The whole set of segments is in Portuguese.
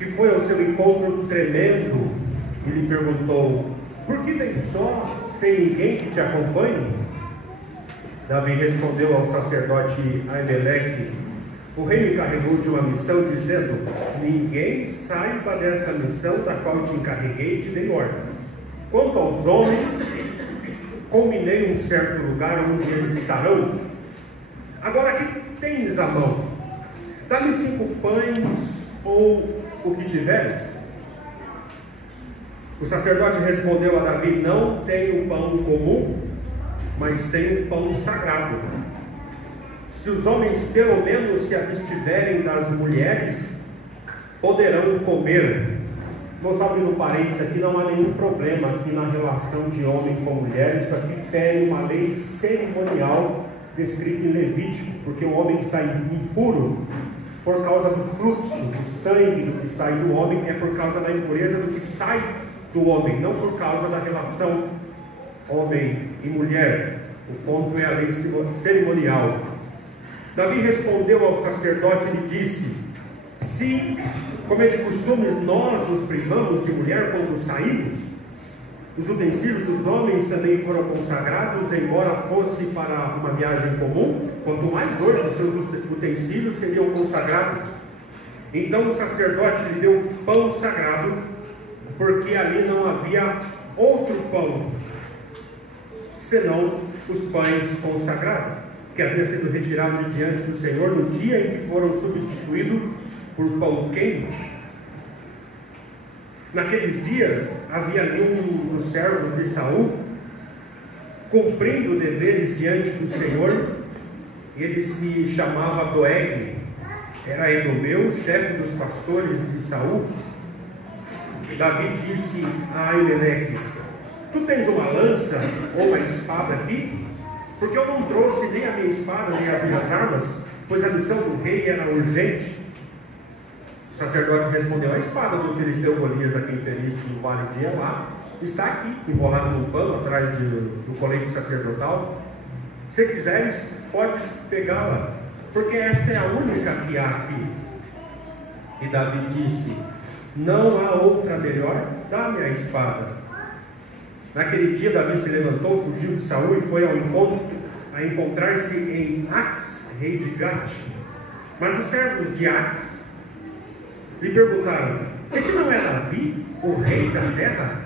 que foi ao seu encontro tremendo e lhe perguntou: por que vem só, sem ninguém que te acompanhe? Davi respondeu ao sacerdote Aimeleque: o rei me encarregou de uma missão, dizendo: ninguém saiba desta missão da qual te encarreguei e te dei ordens. Quanto aos homens, combinei um certo lugar onde eles estarão. Agora que tens à mão, dá-me 5 pães ou o que tiveres. O sacerdote respondeu a Davi: não tenho pão comum, mas tenho pão sagrado. Se os homens pelo menos se abstiverem das mulheres, poderão comer. Nós abrindo parênteses aqui, não há nenhum problema aqui na relação de homem com mulher. Isso aqui fere uma lei cerimonial descrita em Levítico, porque o homem está impuro por causa do fluxo do sangue do que sai do homem, é por causa da impureza do que sai do homem, não por causa da relação homem e mulher. O ponto é a lei cerimonial. Davi respondeu ao sacerdote e lhe disse: se, como é de costume, nós nos privamos de mulher quando saímos, os utensílios dos homens também foram consagrados, embora fosse para uma viagem comum, quanto mais hoje os seus utensílios seriam consagrados. Então o sacerdote lhe deu pão sagrado, porque ali não havia outro pão, senão os pães consagrados, que havia sido retirado de diante do Senhor no dia em que foram substituídos por pão quente. Naqueles dias havia ali um dos servos de Saul, cumprindo deveres diante do Senhor. Ele se chamava Doeg, era Edomeu, chefe dos pastores de Saul. Davi disse a Aimeleque: tu tens uma lança ou uma espada aqui? Porque eu não trouxe nem a minha espada nem as minhas armas, pois a missão do rei era urgente. O sacerdote respondeu: a espada do filisteu Golias, a quem feriste no vale de Elá, está aqui, enrolada num pano atrás do colete sacerdotal. Se quiseres, podes pegá-la, porque esta é a única que há aqui. E Davi disse: não há outra melhor, dá-me a espada. Naquele dia Davi se levantou, fugiu de Saul e foi ao encontro, a encontrar-se em Ax, rei de Gate. Mas os servos de Ax lhe perguntaram: esse não é Davi, o rei da terra?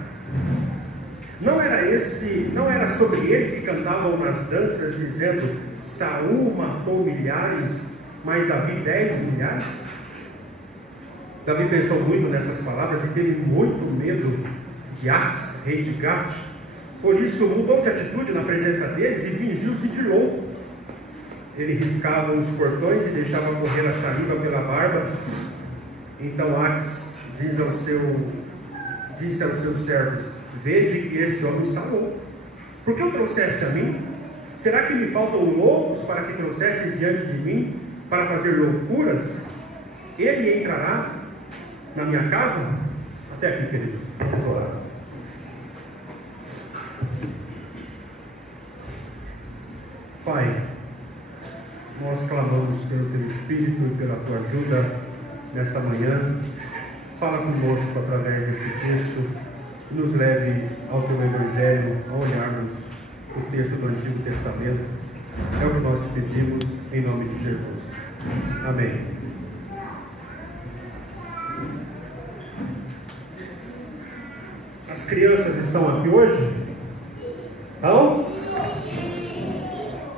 Não era sobre ele que cantavam nas danças, dizendo: Saul matou milhares, mas Davi 10 milhares? Davi pensou muito nessas palavras e teve muito medo de Ax, rei de Gate. Por isso mudou de atitude na presença deles e fingiu-se de louco. Ele riscava os portões e deixava correr a saliva pela barba. Então Ax disse aos seus servos: vede que este homem está louco. Por que o trouxeste a mim? Será que me faltam loucos para que trouxesses diante de mim para fazer loucuras? Ele entrará na minha casa? Até aqui, queridos, vamos orar. Pai, nós clamamos pelo Teu Espírito e pela Tua ajuda nesta manhã. Fala conosco através desse texto e nos leve ao Teu Evangelho, a olharmos o texto do Antigo Testamento. É o que nós te pedimos em nome de Jesus. Amém. As crianças estão aqui hoje? Então,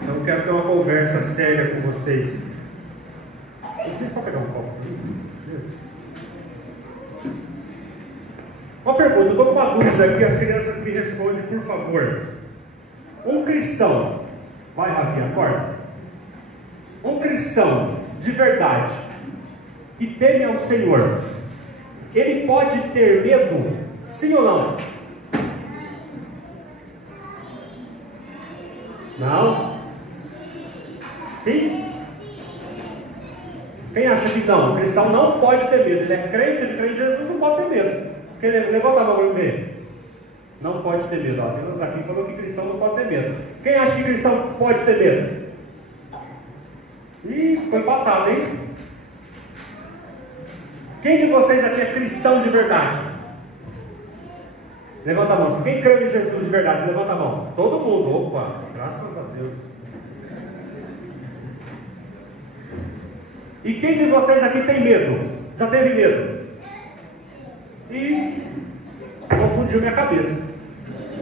eu quero ter uma conversa séria com vocês. Deixa eu só pegar um copo. Uma pergunta, eu estou com uma dúvida aqui, as crianças me respondem, por favor. Um cristão, vai Rafinha, acorda. Um cristão de verdade, que teme ao Senhor, ele pode ter medo? Sim ou não? Não? Sim? Quem acha que não? O cristão não pode ter medo. Ele é crente, ele crê em Jesus, não pode ter medo. Porque ele levanta a mão e vê. Não pode ter medo. Apenas aqui falou que cristão não pode ter medo. Quem acha que cristão pode ter medo? Ih, foi fatal, hein? Quem de vocês aqui é cristão de verdade? Levanta a mão. Quem crê em Jesus de verdade? Levanta a mão. Todo mundo. Opa, graças a Deus. E quem de vocês aqui tem medo? Já teve medo? E confundiu minha cabeça.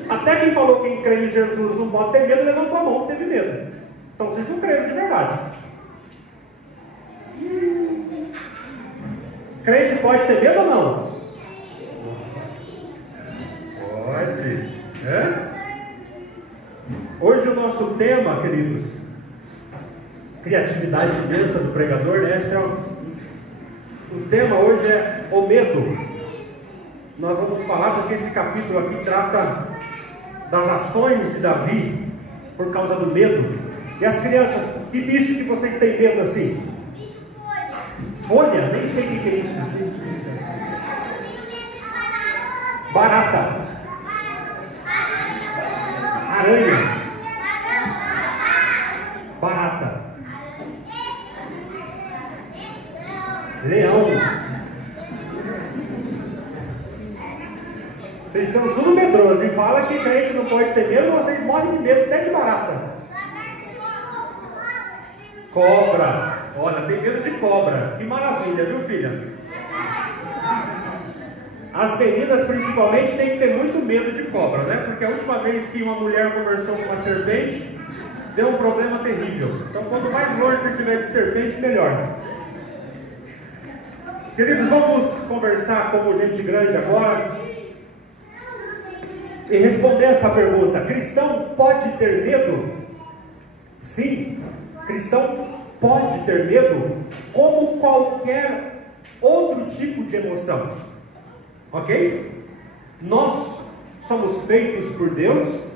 Até quem falou que quem crê em Jesus não pode ter medo, levantou a mão, teve medo. Então vocês não creram de verdade. Crente pode ter medo ou não? Pode. Hoje o nosso tema, queridos, criatividade imensa do pregador, esse é o tema hoje é o medo. Nós vamos falar, porque esse capítulo aqui trata das ações de Davi por causa do medo. E as crianças, que bicho que vocês têm medo assim? Bicho folha. Folha? Nem sei o que é isso. Barata. Aranha. Barata. Leão. Vocês são tudo medrosos. E fala que crente não pode ter medo, vocês morrem de medo até de barata. Cobra. Olha, tem medo de cobra. Que maravilha, viu, filha? As meninas, principalmente, têm que ter muito medo de cobra, né? Porque a última vez que uma mulher conversou com uma serpente, deu um problema terrível. Então, quanto mais longe você estiver de serpente, melhor. Queridos, vamos conversar como gente grande agora e responder essa pergunta. Cristão pode ter medo? Sim, cristão pode ter medo como qualquer outro tipo de emoção. Ok? Nós somos feitos por Deus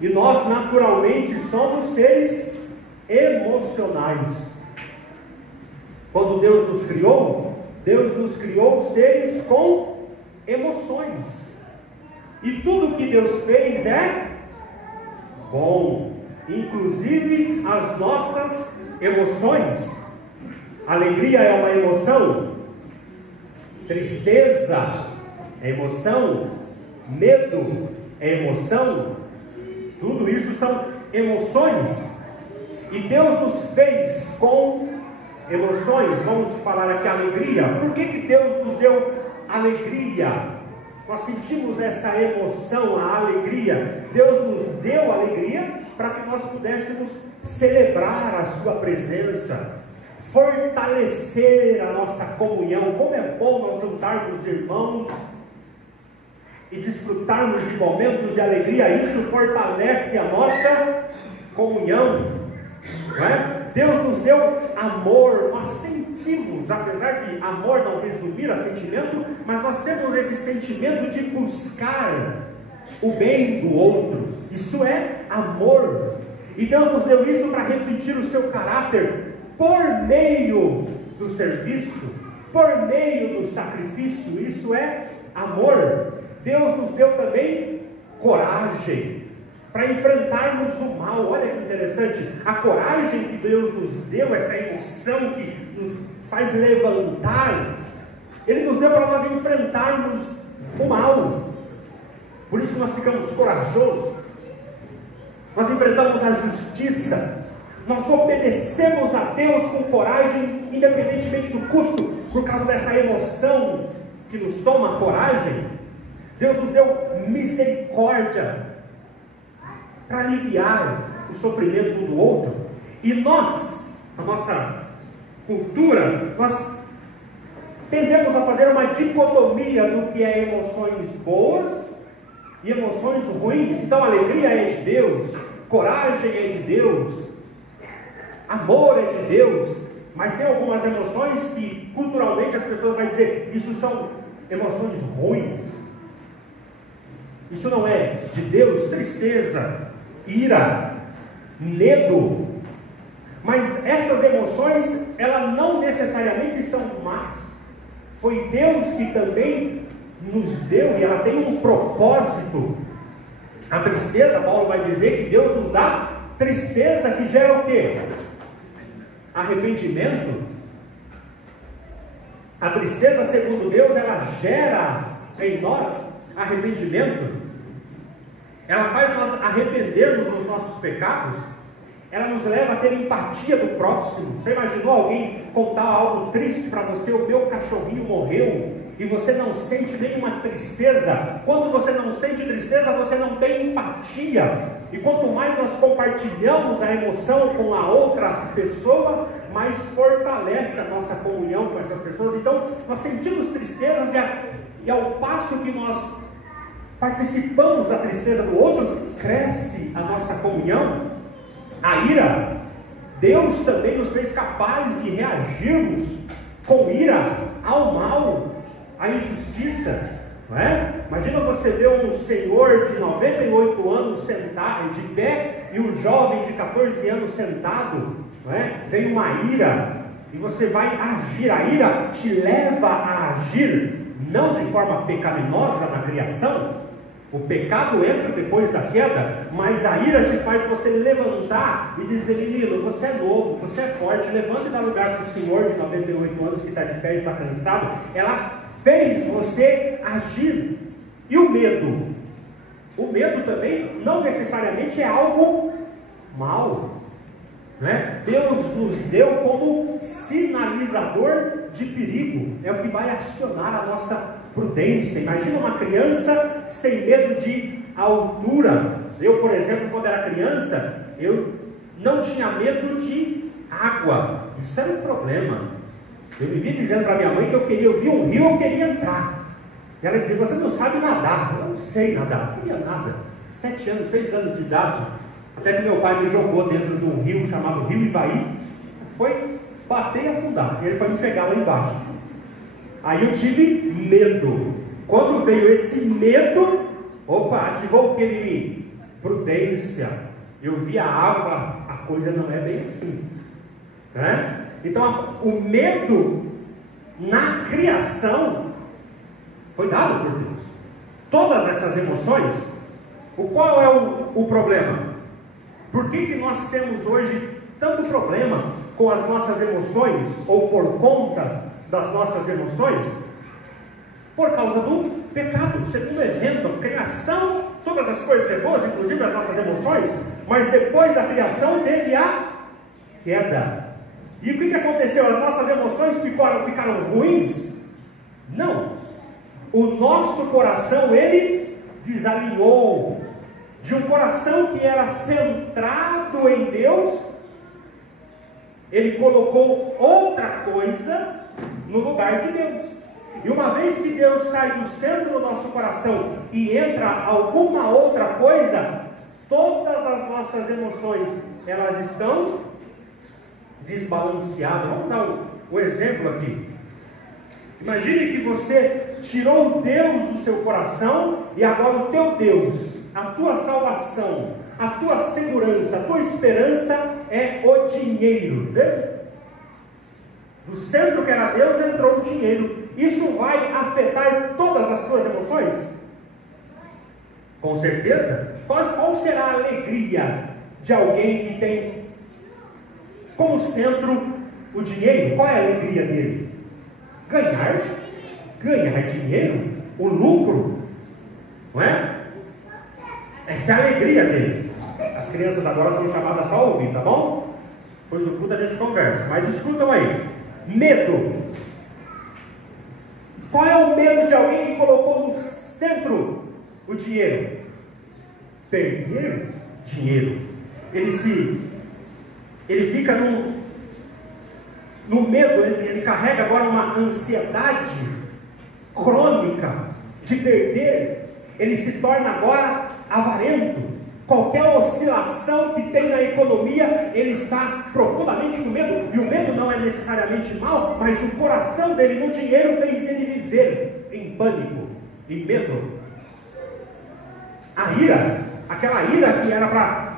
e nós naturalmente somos seres emocionais. Quando Deus nos criou seres com emoções. E tudo que Deus fez é bom, inclusive as nossas emoções. Alegria é uma emoção, tristeza é emoção, medo é emoção, tudo isso são emoções. E Deus nos fez com emoções. Vamos falar aqui alegria. Por que Deus nos deu alegria? Nós sentimos essa emoção, a alegria. Deus nos deu alegria para que nós pudéssemos celebrar a sua presença, fortalecer a nossa comunhão. Como é bom nós juntarmos irmãos e desfrutarmos de momentos de alegria. Isso fortalece a nossa comunhão, não é? Deus nos deu amor. Nós sentimos, apesar de amor não resumir a sentimento, mas nós temos esse sentimento de buscar o bem do outro. Isso é amor. E Deus nos deu isso para refletir o seu caráter por meio do serviço, por meio do sacrifício. Isso é amor. Deus nos deu também coragem para enfrentarmos o mal. Olha que interessante, a coragem que Deus nos deu, essa emoção que nos faz levantar, Ele nos deu para nós enfrentarmos o mal. Por isso que nós ficamos corajosos, nós enfrentamos a justiça, nós obedecemos a Deus com coragem, independentemente do custo, por causa dessa emoção que nos toma coragem. Deus nos deu misericórdia para aliviar o sofrimento um do outro. E nós, a nossa cultura, nós tendemos a fazer uma dicotomia do que é emoções boas e emoções ruins. Então alegria é de Deus, coragem é de Deus, amor é de Deus. Mas tem algumas emoções que culturalmente as pessoas vão dizer, isso são emoções ruins, isso não é de Deus. Tristeza, ira, medo. Mas essas emoções, elas não necessariamente são más. Foi Deus que também nos deu, e ela tem um propósito. A tristeza, Paulo vai dizer que Deus nos dá tristeza que gera o quê? Arrependimento. A tristeza, segundo Deus, ela gera em nós arrependimento. Ela faz nós arrependermos dos nossos pecados. Ela nos leva a ter empatia do próximo. Você imaginou alguém contar algo triste para você? O meu cachorrinho morreu. E você não sente nenhuma tristeza. Quando você não sente tristeza, você não tem empatia. E quanto mais nós compartilhamos a emoção com a outra pessoa, mais fortalece a nossa comunhão com essas pessoas. Então, nós sentimos tristezas e ao passo que nós participamos da tristeza do outro, cresce a nossa comunhão. A ira, Deus também nos fez capazes de reagirmos com ira ao mal, à injustiça, não é? Imagina você ver um senhor de 98 anos sentado, de pé, e um jovem de 14 anos sentado, não é? Vem uma ira, e você vai agir. A ira te leva a agir, não de forma pecaminosa na criação. O pecado entra depois da queda, mas a ira te faz você levantar e dizer: menino, você é novo, você é forte, levanta e dá lugar para o senhor de 98 anos que está de pé e está cansado. Ela fez você agir. E o medo? O medo também não necessariamente é algo mal, né? Deus nos deu como sinalizador de perigo, é o que vai acionar a nossa prudência. Imagina uma criança sem medo de altura. Eu, por exemplo, quando era criança, eu não tinha medo de água. Isso era um problema. Eu vivia dizendo para minha mãe que eu via um rio, eu queria entrar. E ela dizia: você não sabe nadar. Eu não sei nadar, não sabia nada. 7 anos, 6 anos de idade. Até que meu pai me jogou dentro de um rio chamado Rio Ivaí. Foi bater e afundar. E ele foi me pegar lá embaixo. Aí eu tive medo. Quando veio esse medo, ativou o que em mim? Prudência. Eu vi a água, a coisa não é bem assim, né? Então o medo na criação foi dado por Deus. Todas essas emoções. Qual é o problema? Por que nós temos hoje tanto problema com as nossas emoções, ou por conta das nossas emoções? Por causa do pecado. Segundo evento, a criação, todas as coisas são boas, inclusive as nossas emoções, mas depois da criação teve a queda. E o que aconteceu? As nossas emoções ficaram ruins? Não. O nosso coração, ele desalinhou. De um coração que era centrado em Deus, ele colocou outra coisa no lugar de Deus. E uma vez que Deus sai do centro do nosso coração e entra alguma outra coisa, todas as nossas emoções, elas estão desbalanceadas. Vamos dar o exemplo aqui. Imagine que você tirou Deus do seu coração e agora o teu Deus, a tua salvação, a tua segurança, a tua esperança é o dinheiro. Veja, do centro que era Deus entrou o dinheiro. Isso vai afetar todas as tuas emoções? Com certeza. Qual será a alegria de alguém que tem como centro o dinheiro? Qual é a alegria dele? Ganhar dinheiro, o lucro, não é? Essa é a alegria dele. As crianças agora são chamadas só a ouvir, tá bom? Depois do culto a gente conversa, mas escutam aí. Medo. Qual é o medo de alguém que colocou no centro o dinheiro? Perder dinheiro. Ele fica no medo, ele carrega agora uma ansiedade crônica de perder. Ele se torna agora avarento. Qualquer oscilação que tem na economia, ele está profundamente com medo. E o medo não é necessariamente mal, mas o coração dele no dinheiro fez ele viver em pânico, em medo. A ira, aquela ira que era para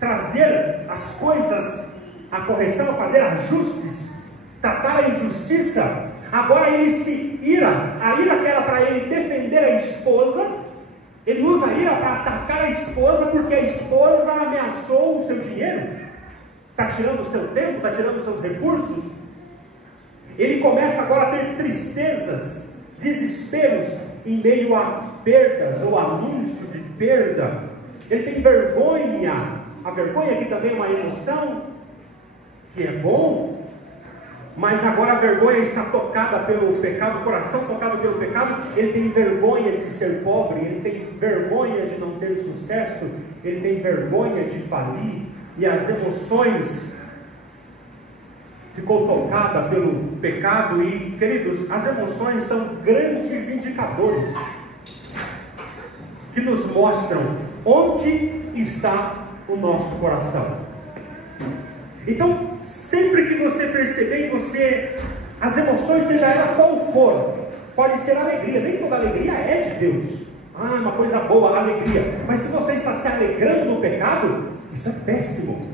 trazer as coisas, a correção, fazer ajustes, tratar a injustiça, agora ele se ira. A ira que era para ele defender a esposa, ele usa a ira para atacar a esposa, porque a esposa ameaçou o seu dinheiro, está tirando o seu tempo, está tirando os seus recursos. Ele começa agora a ter tristezas, desesperos, em meio a perdas ou anúncio de perda. Ele tem vergonha. A vergonha aqui também é uma emoção, que é bom, mas agora a vergonha está tocada pelo pecado, o coração tocado pelo pecado. Ele tem vergonha de ser pobre, ele tem vergonha de não ter sucesso, ele tem vergonha de falir, e as emoções ficou tocada pelo pecado. E, queridos, as emoções são grandes indicadores que nos mostram onde está o nosso coração. Então, sempre que você perceber em você as emoções, seja ela qual for, pode ser alegria, nem toda alegria é de Deus. Ah, uma coisa boa, alegria. Mas se você está se alegrando no pecado, isso é péssimo.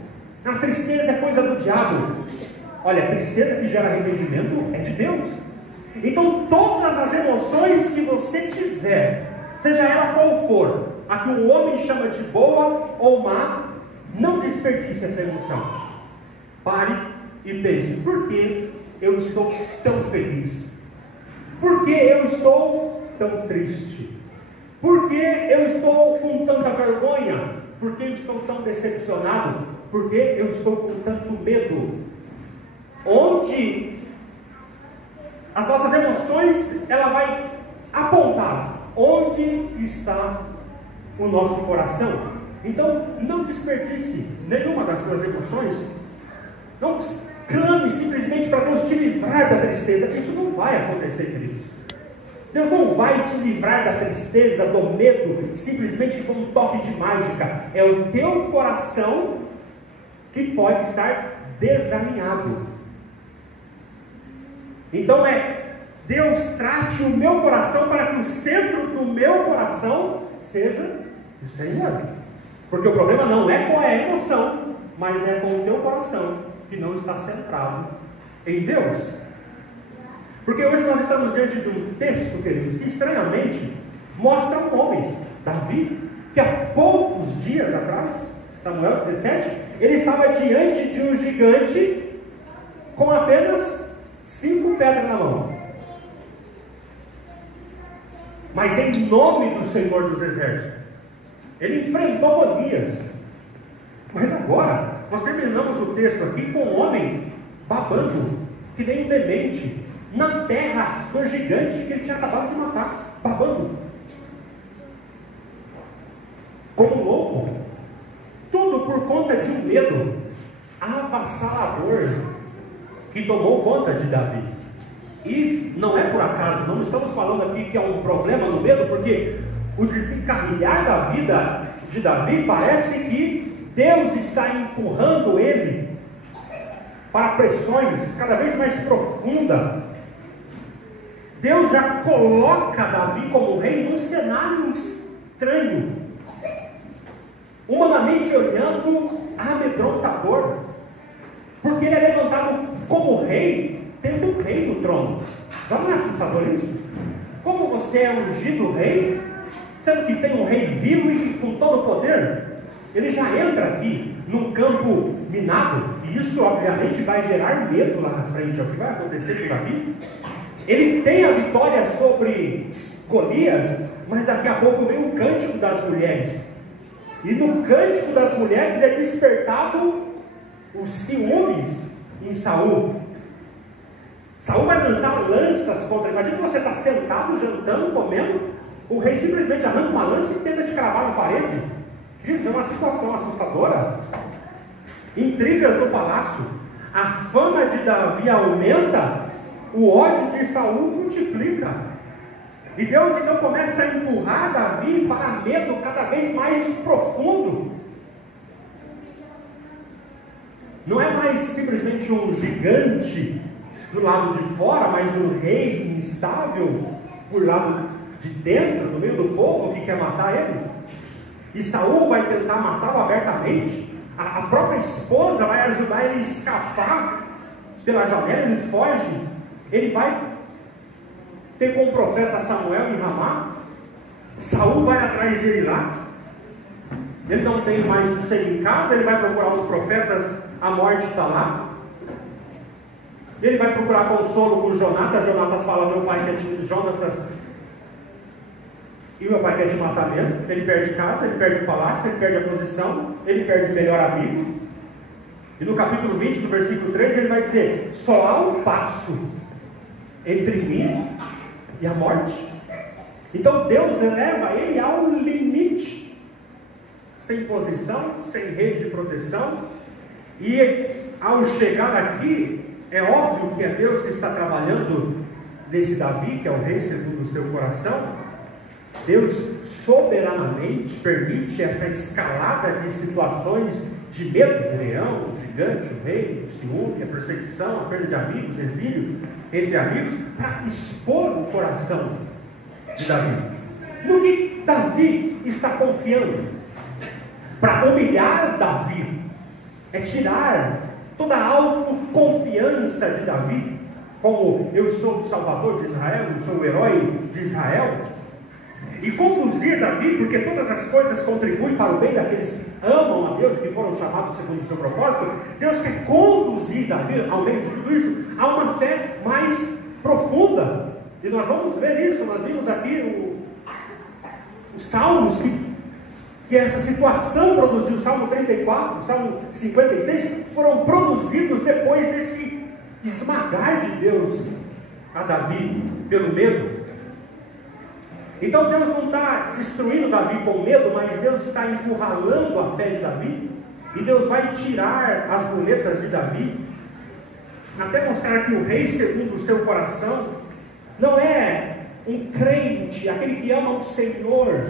A tristeza é coisa do diabo. Olha, a tristeza que gera arrependimento é de Deus. Então, todas as emoções que você tiver, seja ela qual for, a que o homem chama de boa ou má, não desperdice essa emoção. Pare e pense: por que eu estou tão feliz? Por que eu estou tão triste? Por que eu estou com tanta vergonha? Por que eu estou tão decepcionado? Por que eu estou com tanto medo? Onde as nossas emoções, ela vai apontar onde está o nosso coração. Então, não desperdice nenhuma das suas emoções. Não clame simplesmente para Deus te livrar da tristeza. Isso não vai acontecer, queridos. Deus não vai te livrar da tristeza, do medo, simplesmente com um toque de mágica. É o teu coração que pode estar desalinhado. Então Deus trate o meu coração para que o centro do meu coração seja o Senhor. Porque o problema não é com a emoção, mas é com o teu coração, que não está centrado em Deus. Porque hoje nós estamos diante de um texto, queridos, que estranhamente mostra um homem, Davi, que há poucos dias atrás, Samuel 17, ele estava diante de um gigante com apenas 5 pedras na mão. Mas em nome do Senhor dos Exércitos, ele enfrentou Golias. Mas agora, nós terminamos o texto aqui com um homem babando, que nem um demente, na terra do gigante que ele tinha acabado de matar, babando, como um louco. Tudo por conta de um medo avassalador que tomou conta de Davi. E não é por acaso, não estamos falando aqui que é um problema no medo, porque o desencarrilhar da vida de Davi parece que Deus está empurrando ele para pressões cada vez mais profundas. Deus já coloca Davi como rei num cenário estranho, humanamente olhando, amedrontador, porque ele é levantado como rei, tendo um rei no trono. Já não é assustador isso? Como você é ungido rei, sendo que tem um rei vivo e com todo o poder? Ele já entra aqui num campo minado, e isso obviamente vai gerar medo lá na frente. É o que vai acontecer com Davi. Ele tem a vitória sobre Golias, mas daqui a pouco vem o cântico das mulheres, e no cântico das mulheres é despertado os ciúmes em Saul. Saul vai lançar lanças contra ele. Imagina que você está sentado, jantando, comendo, o rei simplesmente arranca uma lança e tenta te cravar na parede. Queridos, é uma situação assustadora. Intrigas no palácio, a fama de Davi aumenta, o ódio de Saul multiplica, e Deus então começa a empurrar Davi para medo cada vez mais profundo. Não é mais simplesmente um gigante do lado de fora, mas um rei instável por lado de dentro, no meio do povo que quer matar ele. E Saul vai tentar matá-lo abertamente. A própria esposa vai ajudar ele a escapar pela janela, ele foge. Ele vai ter com o profeta Samuel em Ramá. Saul vai atrás dele lá. Ele não tem mais sossego em casa, ele vai procurar os profetas, a morte está lá. Ele vai procurar consolo com Jonatas. Jonatas fala: meu pai quer te... Jonatas, e meu pai quer te matar mesmo. Ele perde casa, ele perde o palácio, ele perde a posição, ele perde o melhor amigo. E no capítulo 20, no versículo 3, ele vai dizer: só há um passo entre mim e a morte. Então Deus eleva ele ao limite, sem posição, sem rede de proteção. E ao chegar aqui, é óbvio que é Deus que está trabalhando nesse Davi, que é o rei segundo o seu coração. Deus soberanamente permite essa escalada de situações de medo, de leão, o gigante, o rei, o ciúme, a perseguição, a perda de amigos, exílio entre amigos, para expor o coração de Davi. No que Davi está confiando? Para humilhar Davi, é tirar toda a autoconfiança de Davi, como eu sou o salvador de Israel, eu sou o herói de Israel, e conduzir Davi, porque todas as coisas contribuem para o bem daqueles que amam a Deus, que foram chamados segundo o seu propósito. Deus quer conduzir Davi, ao meio de tudo isso, a uma fé mais profunda. E nós vamos ver isso. Nós vimos aqui os Salmos que essa situação produziu. O Salmo 34, o Salmo 56 foram produzidos depois desse esmagar de Deus a Davi pelo medo. Então Deus não está destruindo Davi com medo, mas Deus está encurralando a fé de Davi, e Deus vai tirar as muletas de Davi, até mostrar que o rei segundo o seu coração não é um crente, aquele que ama o Senhor.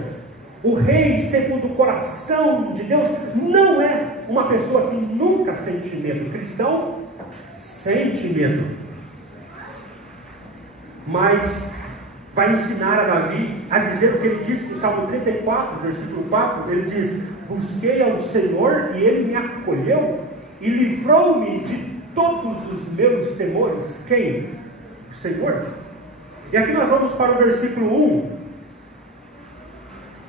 O rei segundo o coração de Deus não é uma pessoa que nunca sente medo. O cristão sente medo, mas vai ensinar a Davi a dizer o que ele disse no Salmo 34, versículo 4, ele diz: busquei ao Senhor e Ele me acolheu e livrou-me de todos os meus temores. Quem? O Senhor. E aqui nós vamos para o versículo 1,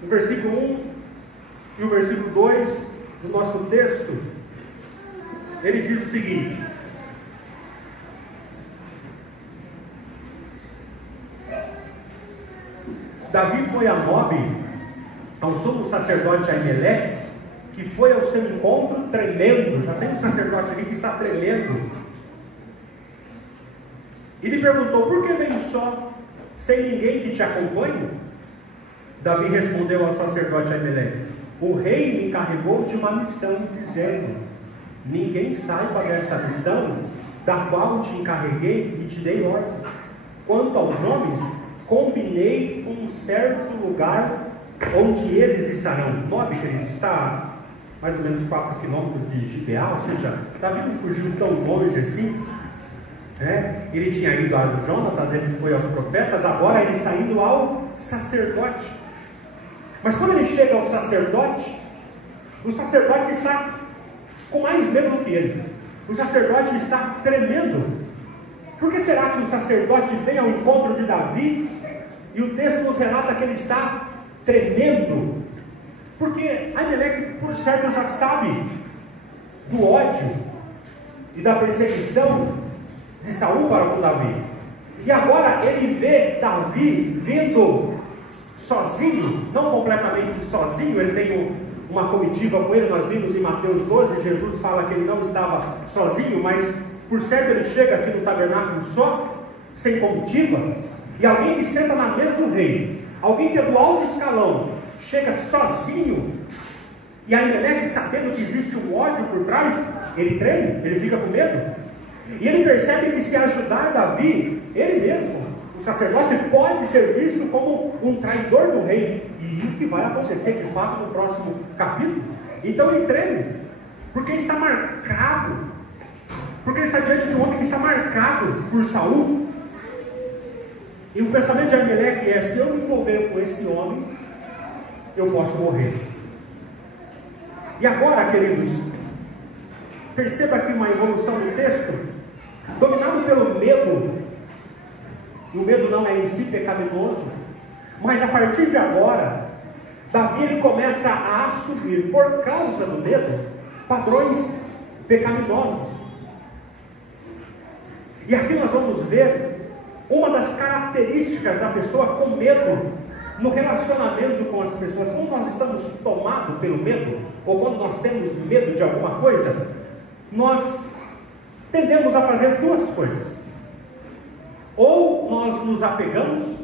o versículo 1 e o versículo 2 do nosso texto. Ele diz o seguinte: Davi foi a Nob, ao sumo sacerdote Aimeleque, que foi ao seu encontro tremendo. Já tem um sacerdote aqui que está tremendo. E lhe perguntou: por que vem só, sem ninguém que te acompanhe? Davi respondeu ao sacerdote Aimeleque: o rei me encarregou de uma missão, dizendo: ninguém saiba desta missão, da qual te encarreguei e te dei ordem. Quanto aos homens, combinei um certo lugar onde eles estarão. Nob, queridos, está mais ou menos 4 quilômetros de Gibeá, ou seja, Davi não fugiu tão longe assim, né? Ele tinha ido a Jonatas, ele foi aos profetas, agora ele está indo ao sacerdote. Mas quando ele chega ao sacerdote, o sacerdote está com mais medo do que ele. O sacerdote está tremendo. Por que será que o sacerdote vem ao encontro de Davi e o texto nos relata que ele está tremendo? Porque Aimeleque, por certo, já sabe do ódio e da perseguição de Saul para com Davi. E agora ele vê Davi vindo sozinho, não completamente sozinho. Ele tem uma comitiva com ele. Nós vimos em Mateus 12, Jesus fala que ele não estava sozinho, mas por certo ele chega aqui no tabernáculo só, sem comitiva. E alguém que senta na mesa do rei, alguém que é do alto escalão, chega sozinho. E Aimeleque, sabendo que existe um ódio por trás, ele treme, ele fica com medo. E ele percebe que se ajudar Davi, ele mesmo, o sacerdote, pode ser visto como um traidor do rei. E o que vai acontecer de fato no próximo capítulo. Então ele treme, porque ele está marcado, porque ele está diante de um homem que está marcado por Saul. E o pensamento de Aimeleque é: se eu me envolver com esse homem, eu posso morrer. E agora, queridos, perceba aqui uma evolução no texto. Dominado pelo medo, e o medo não é em si pecaminoso, mas a partir de agora, Davi ele começa a assumir, por causa do medo, padrões pecaminosos. E aqui nós vamos ver uma das características da pessoa com medo no relacionamento com as pessoas. Quando nós estamos tomados pelo medo, ou quando nós temos medo de alguma coisa, nós tendemos a fazer duas coisas. Ou nós nos apegamos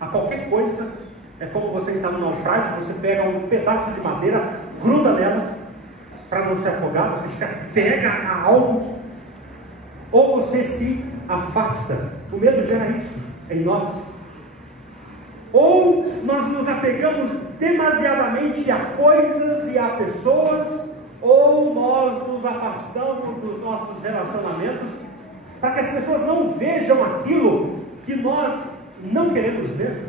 a qualquer coisa. É como você está no naufrágio, você pega um pedaço de madeira, gruda nela para não se afogar, você se apega a algo, ou você se afasta. O medo gera isso em nós. Ou nós nos apegamos demasiadamente a coisas e a pessoas, ou nós nos afastamos dos nossos relacionamentos para que as pessoas não vejam aquilo que nós não queremos ver.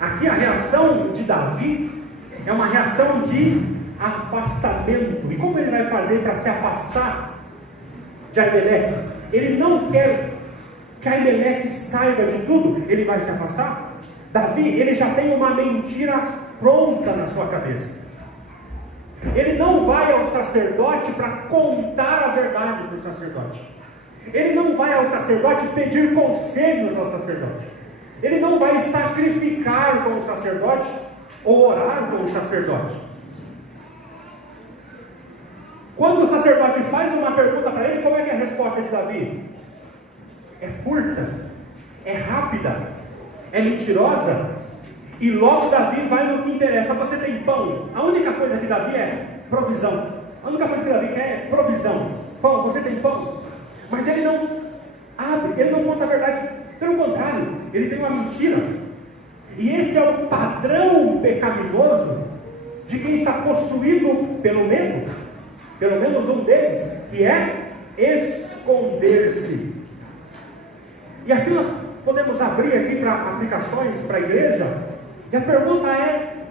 Aqui a reação de Davi é uma reação de afastamento. E como ele vai fazer para se afastar de Aimeleque? Ele não quer que Aimeleque saiba de tudo. Ele vai se afastar. Davi, ele já tem uma mentira pronta na sua cabeça. Ele não vai ao sacerdote para contar a verdade para o sacerdote. Ele não vai ao sacerdote pedir conselhos ao sacerdote. Ele não vai sacrificar com o sacerdote ou orar com o sacerdote. Quando o sacerdote faz uma pergunta para ele, como é que é a resposta de Davi? É curta, é rápida, é mentirosa, e logo Davi vai no que interessa. Você tem pão? A única coisa que Davi é provisão. A única coisa que Davi quer é provisão. Pão, você tem pão? Mas ele não abre, ele não conta a verdade. Pelo contrário, ele tem uma mentira. E esse é o padrão pecaminoso de quem está possuído pelo medo. Pelo menos um deles, que é esconder-se. E aqui nós podemos abrir aqui para aplicações para a igreja. E a pergunta é: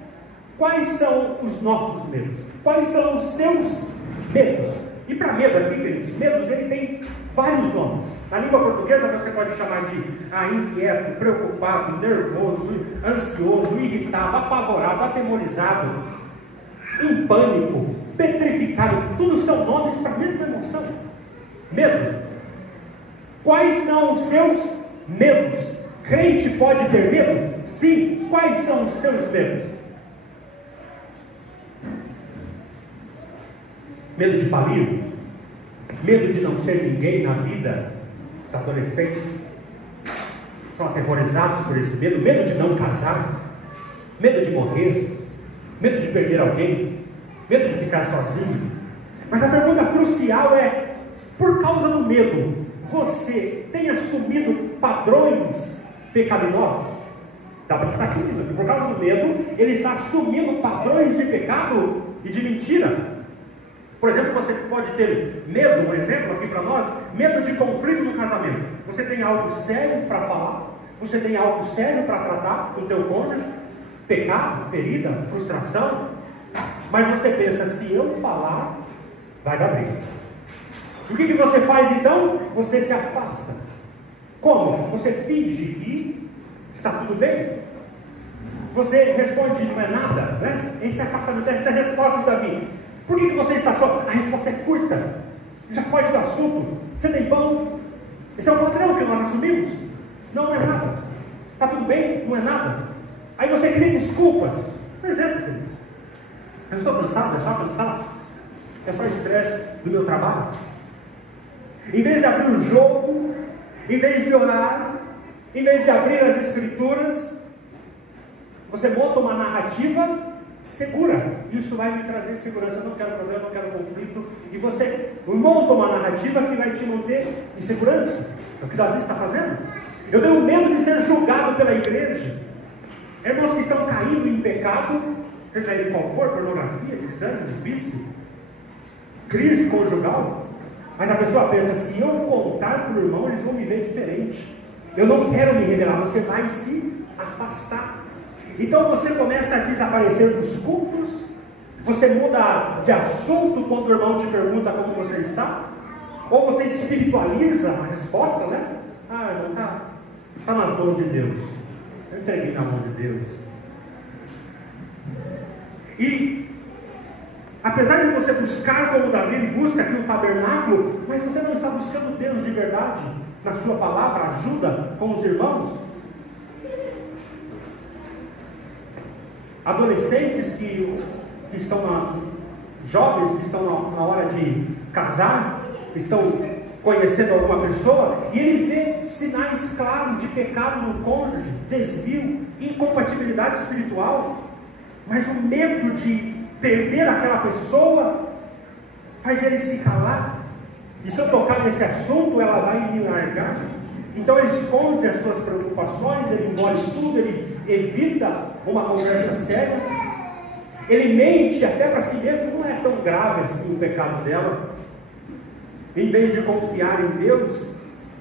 quais são os nossos medos? Quais são os seus medos? E para medo aqui, queridos, medos ele tem vários nomes. Na língua portuguesa você pode chamar de inquieto, preocupado, nervoso, ansioso, irritado, apavorado, atemorizado, em pânico, petrificado. Tudo são nomes para a mesma emoção. Medo. Quais são os seus medos? Crente pode ter medo? Sim. Quais são os seus medos? Medo de falir? Medo de não ser ninguém na vida? Os adolescentes são aterrorizados por esse medo. Medo de não casar? Medo de morrer? Medo de perder alguém? Medo de ficar sozinho? Mas a pergunta crucial é: por causa do medo, você tem assumido padrões pecaminosos? Davi está assumindo, por causa do medo, ele está assumindo padrões de pecado e de mentira. Por exemplo, você pode ter medo, um exemplo aqui para nós, medo de conflito no casamento. Você tem algo sério para falar, você tem algo sério para tratar com o teu cônjuge, pecado, ferida, frustração, mas você pensa: se eu falar, vai dar briga. E o que você faz então? Você se afasta. Como? Você finge que está tudo bem. Você responde: não é nada, né? Esse afastamento, essa é a resposta de Davi. Por que você está só? A resposta é curta. Já foge do assunto. Você tem pão? Esse é o padrão que nós assumimos. Não é nada. Está tudo bem? Não é nada. Aí você cria desculpas. Por exemplo, queridos, eu estou cansado, é só estresse do meu trabalho. Em vez de abrir o jogo, em vez de orar, em vez de abrir as escrituras, você monta uma narrativa segura. Isso vai me trazer segurança. Eu não quero problema, não quero conflito. E você monta uma narrativa que vai te manter em segurança. É o que Davi está fazendo. Eu tenho medo de ser julgado pela igreja. Irmãos que estão caindo em pecado, seja ele qual for, pornografia, desânimo, vício, crise conjugal. Mas a pessoa pensa: se eu contar para o irmão, eles vão me ver diferente. Eu não quero me revelar. Você vai se afastar. Então você começa a desaparecer dos cultos. Você muda de assunto quando o irmão te pergunta como você está. Ou você espiritualiza a resposta, né? Irmão, está nas mãos de Deus. Eu entreguei na mão de Deus. E Apesar de você buscar como Davi, ele busca aqui o tabernáculo, mas você não está buscando Deus de verdade na sua palavra, ajuda com os irmãos. Adolescentes que estão jovens que estão na hora de casar, estão conhecendo alguma pessoa, e ele vê sinais claros de pecado no cônjuge, desvio, incompatibilidade espiritual, mas o medo de perder aquela pessoa faz ele se calar. E se eu tocar nesse assunto, ela vai me largar. Então ele esconde as suas preocupações, ele engole tudo, ele evita uma conversa séria, ele mente até para si mesmo. Não é tão grave assim o pecado dela. Em vez de confiar em Deus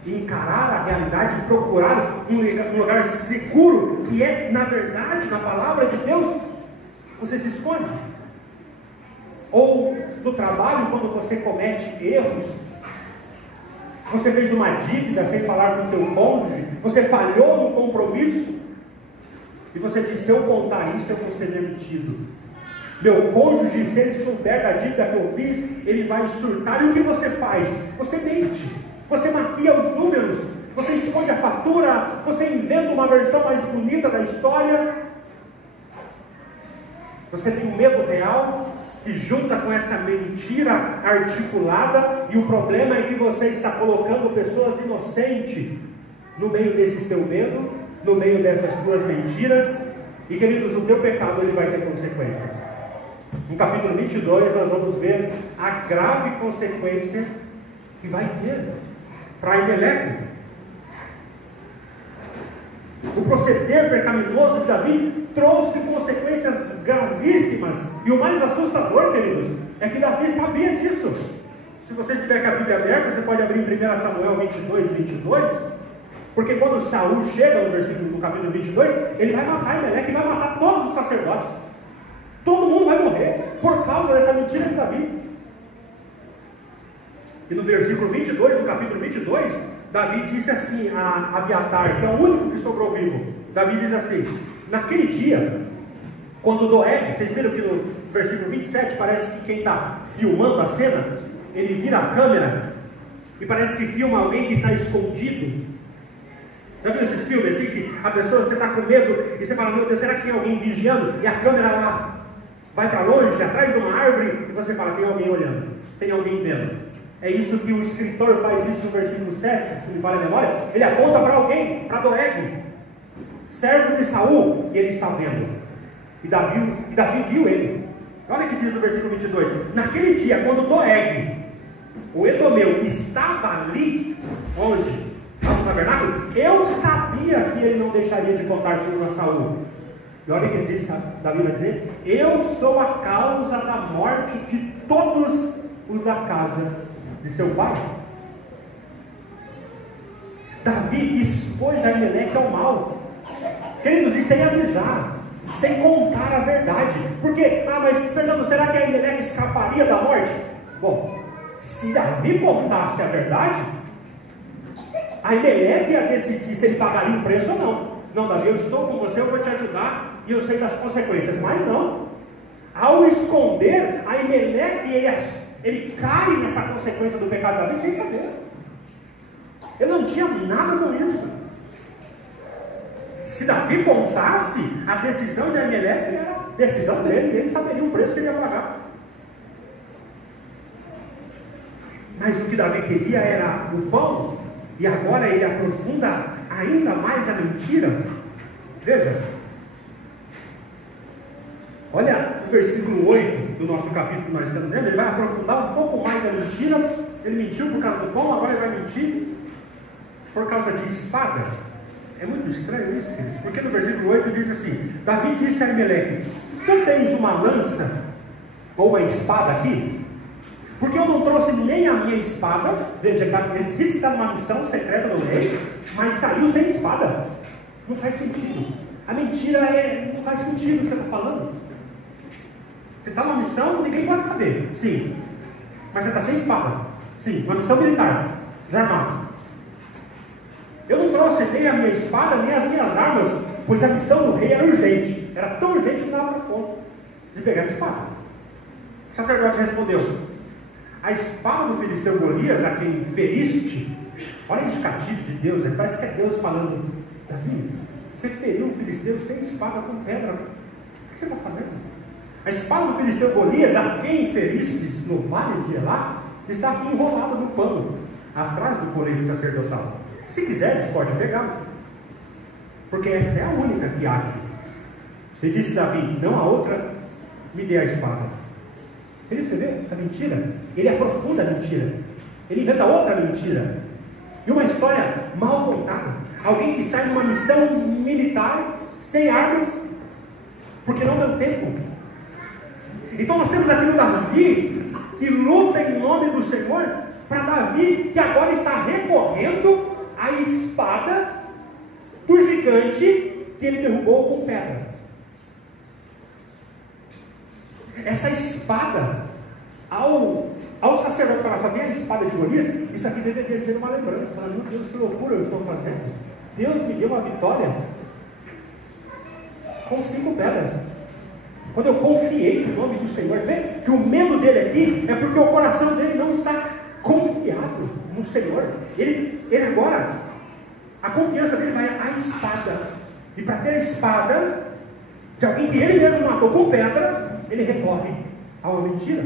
e encarar a realidade, procurar um lugar seguro, que é na verdade, na palavra de Deus, você se esconde. Ou no trabalho, quando você comete erros, você fez uma dívida sem falar com o teu cônjuge, você falhou no compromisso, e você diz: se eu contar isso, eu vou ser demitido. Meu cônjuge, se ele souber da dívida que eu fiz, ele vai surtar. E o que você faz? Você mente, você maquia os números, você esconde a fatura, você inventa uma versão mais bonita da história. Você tem um medo real que junta com essa mentira articulada, e o problema é que você está colocando pessoas inocentes no meio desse teu medo, no meio dessas tuas mentiras. E queridos, o teu pecado ele vai ter consequências. No capítulo 22 nós vamos ver a grave consequência que vai ter para Elimeleque. O proceder pecaminoso de Davi trouxe consequências gravíssimas. E o mais assustador, queridos, é que Davi sabia disso. Se você tiver com a Bíblia aberta, você pode abrir em 1 Samuel 22. Porque quando Saul chega no capítulo 22, ele vai matar Elimeleque e vai matar todos os sacerdotes. Todo mundo vai morrer por causa dessa mentira de Davi. E no versículo 22, no capítulo 22, Davi disse assim a Abiatar, que é o único que sobrou vivo. Davi diz assim: naquele dia, quando Doeg, vocês viram que no versículo 27 parece que quem está filmando a cena, ele vira a câmera e parece que filma alguém que está escondido. Já viu esses filmes assim, que a pessoa, você está com medo e você fala: meu Deus, será que tem alguém vigiando? E a câmera lá vai para longe, atrás de uma árvore, e você fala: tem alguém olhando, tem alguém vendo. É isso que o escritor faz isso no versículo 7, se me falha a memória. Ele aponta para alguém, para Doeg, servo de Saul, e ele está vendo. E Davi viu ele. Olha o que diz no versículo 22. Naquele dia, quando Doeg, o edomeu, estava ali, onde? No tabernáculo, eu sabia que ele não deixaria de contar tudo a Saul. E olha o que ele diz, Davi vai dizer: eu sou a causa da morte de todos os da casa de seu pai. Davi expôs a Elimeleque ao mal. Queridos, e sem avisar, sem contar a verdade. Porque, mas Fernando, será que a Elimeleque escaparia da morte? Bom, se Davi contasse a verdade, a Elimeleque ia decidir se ele pagaria o preço ou não. Não, Davi, eu estou com você, eu vou te ajudar e eu sei das consequências. Mas não. Ao esconder, a Elimeleque, ele cai nessa consequência do pecado de Davi sem saber. Ele não tinha nada com isso. Se Davi contasse, a decisão de Elimeleque era a decisão dele, e ele saberia o preço que ele ia pagar. Mas o que Davi queria era o pão, e agora ele aprofunda ainda mais a mentira. Veja, olha o versículo 8 do nosso capítulo que nós estamos lendo. Ele vai aprofundar um pouco mais a mentira. Ele mentiu por causa do pão, agora ele vai mentir por causa de espada. É muito estranho isso, queridos, porque no versículo 8 diz assim: Davi disse a Elimeleque: tu tens uma lança ou uma espada aqui? Porque eu não trouxe nem a minha espada. Veja, ele disse que está numa missão secreta do rei, mas saiu sem espada. Não faz sentido. A mentira não faz sentido o que você está falando. Você está numa missão, ninguém pode saber. Sim. Mas você está sem espada. Sim. Uma missão militar, desarmado. Eu não trouxe nem a minha espada, nem as minhas armas, pois a missão do rei era urgente. Era tão urgente que não dava conta de pegar a espada. O sacerdote respondeu: a espada do filisteu Golias, a quem feriste. Olha o indicativo de Deus, parece que é Deus falando: Davi, você feriu o filisteu sem espada, com pedra. O que você está fazendo? A espada do filisteu Golias, a quem feristes no vale de Elá, está aqui enrolada no pano, atrás do colete sacerdotal. Se quiseres, pode pegá-la, porque esta é a única que há aqui. E disse Davi: não há outra, me dê a espada. Ele, você vê a mentira? Ele aprofunda a mentira, ele inventa outra mentira, e uma história mal contada. Alguém que sai numa missão militar sem armas, porque não deu tempo. Então nós temos aqui o Davi que luta em nome do Senhor, para Davi que agora está recorrendo à espada do gigante que ele derrubou com pedra. Essa espada, ao sacerdote falar: só tem a espada de Golias, isso aqui deveria ser uma lembrança. Meu Deus, que loucura eu estou fazendo. Deus me deu uma vitória com 5 pedras. Quando eu confiei no nome do Senhor, vê que o medo dele aqui é porque o coração dele não está confiado no Senhor. Ele agora, a confiança dele vai à espada. E para ter a espada de alguém que ele mesmo matou com pedra, ele recorre a uma mentira.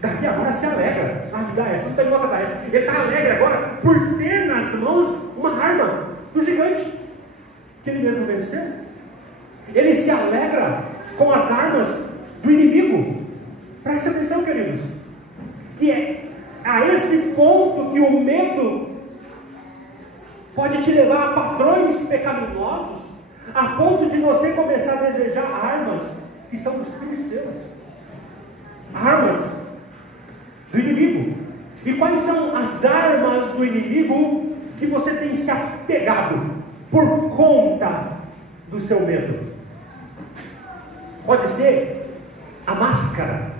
Davi agora se alegra: me dá essa, não tem outra, dá essa. Ele está alegre agora por ter nas mãos uma arma do gigante que ele mesmo venceu. Ele se alegra com as armas do inimigo. Preste atenção, queridos, que é a esse ponto que o medo pode te levar a padrões pecaminosos, a ponto de você começar a desejar armas que são dos filisteus, armas do inimigo. E quais são as armas do inimigo que você tem se apegado por conta do seu medo? Pode ser a máscara,